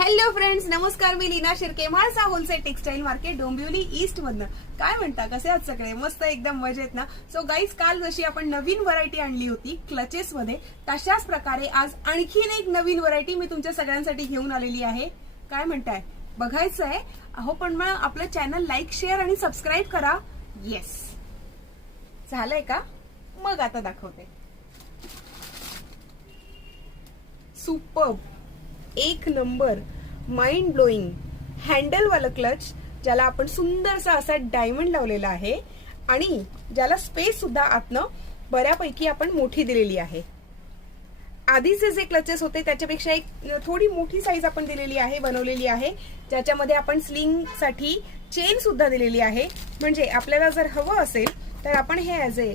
Hello friends, नमस्कार. मी Leena Shirke, Mhalsa wholesale textile market, Dombivli east मधनं. काय म्हणता, कसे आहात सगळे? मस्त, एकदम मजेत ना? सो गाईज, काल जशी आपण नवीन व्हरायटी आणली होती क्लचेस मध्ये, तशाच प्रकारे आज आणखीन एक नवीन व्हरायटी मी तुमच्या सगळ्यांसाठी घेऊन आलेली आहे. काय म्हणताय, बघायचं आहे? अहो, पण मग आपलं चॅनल लाईक, शेअर आणि सबस्क्राईब करा. येस, झालंय का? मग आता दाखवते. सुपर्ब, एक नंबर, माइंड ब्लोईंग हँडल वाला क्लच, ज्याला आपण सुंदरसा असा डायमंड लावलेला आहे आणि ज्याला स्पेस सुद्धा आतनं बऱ्यापैकी आपण मोठी दिलेली आहे. आधीचे जे क्लचेस होते त्याच्यापेक्षा एक थोडी मोठी साईज आपण दिलेली आहे, बनवलेली आहे, ज्याच्यामध्ये आपण स्लिंग साठी चेन सुद्धा दिलेली आहे. म्हणजे आपल्याला जर हवं असेल तर आपण हे ऍज ए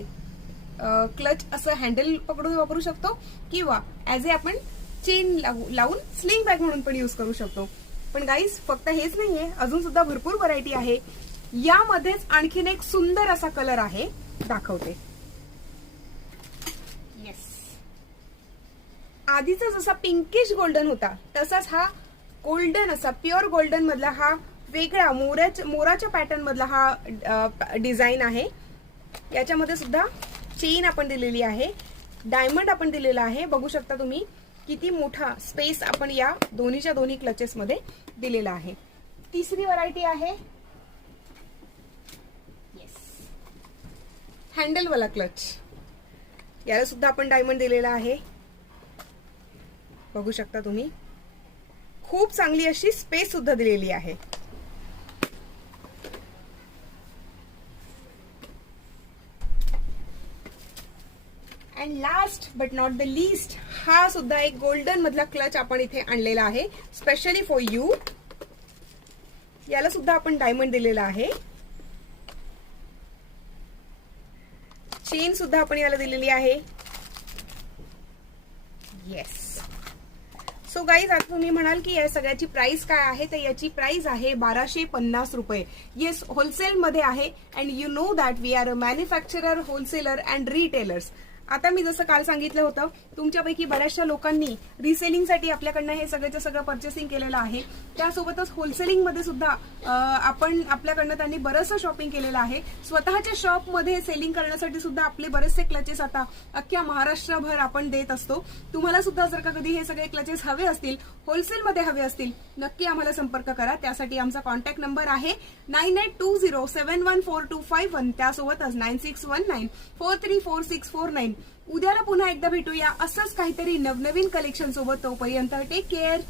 क्लच असं हँडल पकडून वापरू शकतो किंवा ऍज ए आपण चेन लावून स्लिंग बॅग म्हणून पण युज करू शकतो. पण गाईज, फक्त हेच नाहीये, अजून सुद्धा भरपूर व्हरायटी आहे. यामध्येच आणखीन एक सुंदर असा कलर आहे, दाखवते. येस, आधीचा जसा पिंकिश गोल्डन होता तसाच हा गोल्डन असा प्युअर गोल्डन मधला हा वेगळा मोराच्या पॅटर्न मधला हा डिझाईन आहे. याच्यामध्ये सुद्धा चेन आपण दिलेली आहे, डायमंड आपण दिलेला आहे. बघू शकता तुम्ही किती मोठा स्पेस आपण या दोन्हीच्या दोन्ही क्लचेस मध्ये दिलेला आहे. तिसरी व्हरायटी आहे येस, हँडल वाला क्लच. याला सुद्धा आपण डायमंड दिलेला आहे. बघू शकता तुम्ही, खूप चांगली अशी स्पेस सुद्धा दिलेली आहे. And last but not the least, हा सुद्धा एक गोल्डन मधला क्लच आपण इथे आणलेला आहे, स्पेशली फॉर यू. याला सुद्धा आपण डायमंड दिलेला आहे. चेन सुद्धा आपण याला दिलेली आहे. येस. सो गाईज, आता तुम्ही म्हणाल की या सगळ्याची प्राइस काय आहे, तर याची प्राइस आहे 1250 रुपये. येस, होलसेल मध्ये आहे. And you know that we are a manufacturer, wholesaler and retailers. आता मी जसं काल सांगितलं होतं, तुमच्यापैकी बऱ्याचशा लोकांनी रिसेलिंगसाठी आपल्याकडनं हे सगळ्याचं सगळं पर्चेसिंग केलेलं आहे. त्यासोबतच होलसेलिंग मध्ये सुद्धा आपण आपल्याकडनं त्यांनी बरंचसं शॉपिंग केलेलं आहे. स्वतःच्या शॉप मध्ये सेलिंग करण्यासाठी सुद्धा आपले बरेचसे क्लचेस आता अख्ख्या महाराष्ट्रभर आपण देत असतो. तुम्हाला सुद्धा जर का कधी हे सगळे क्लचेस हवे असतील, होलसेल मध्ये हवे असतील, नक्की आम्हाला संपर्क करा. त्यासाठी आमचा कॉन्टॅक्ट नंबर आहे 9820714251, त्यासोबतच 9619434649. उद्याला पुन्हा एकदा भेटूया असंच काहीतरी नवनवीन कलेक्शन सोबत. तोपर्यंत टेक केअर.